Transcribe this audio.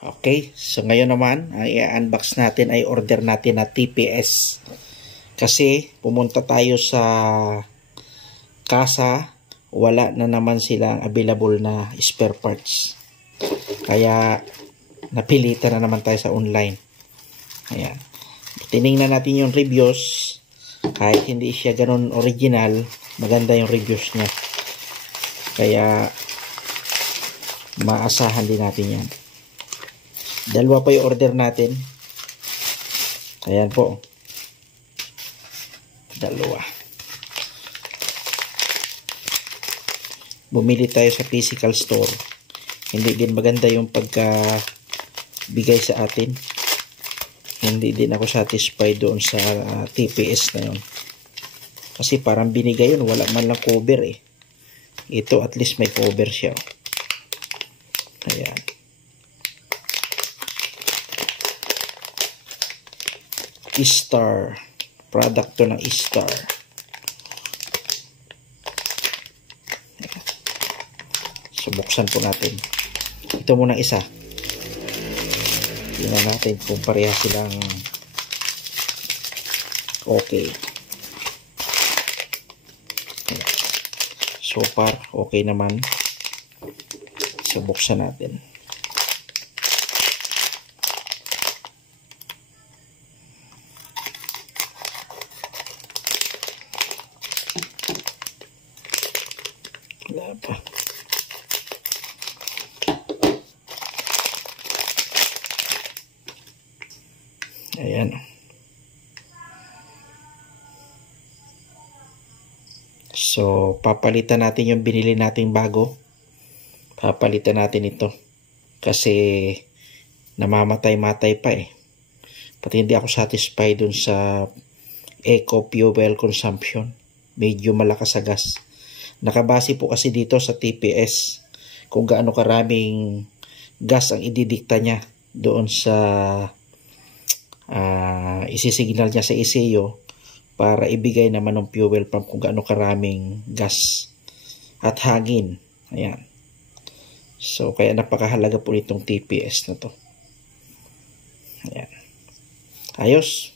Okay, so ngayon naman, ang i-unbox natin ay order natin na TPS. Kasi pumunta tayo sa kasa, wala na naman silang available na spare parts. Kaya napilitan na naman tayo sa online. Ayan. Tiningnan natin yung reviews. Kahit hindi siya ganun original, maganda yung reviews niya. Kaya maasahan din natin yan. Dalawa pa yung order natin. Ayan po. Dalawa. Bumili tayo sa physical store. Hindi din maganda yung pagka-bigay sa atin. Hindi din ako satisfied doon sa TPS na yun. Kasi parang binigay yun. Wala man lang cover eh. Ito at least may cover siya. Ayan. Star. Product to ng Star. So, buksan po natin. Ito muna isa. Tingnan natin kung pareha silang okay. So far, okay naman. So, buksan natin. Wala pa. Ayan. So, papalitan natin yung binili nating bago. Papalitan natin ito. Kasi namamatay-matay pa eh. Pati hindi ako satisfied dun sa eco fuel consumption. Medyo malakas sa gas. Nakabase po kasi dito sa TPS kung gaano karaming gas ang ididikta niya doon sa isisignal niya sa ECU para ibigay naman ng fuel pump kung gaano karaming gas at hangin. Ayan. So, kaya napakahalaga po nitong TPS na to. Ayan. Ayos.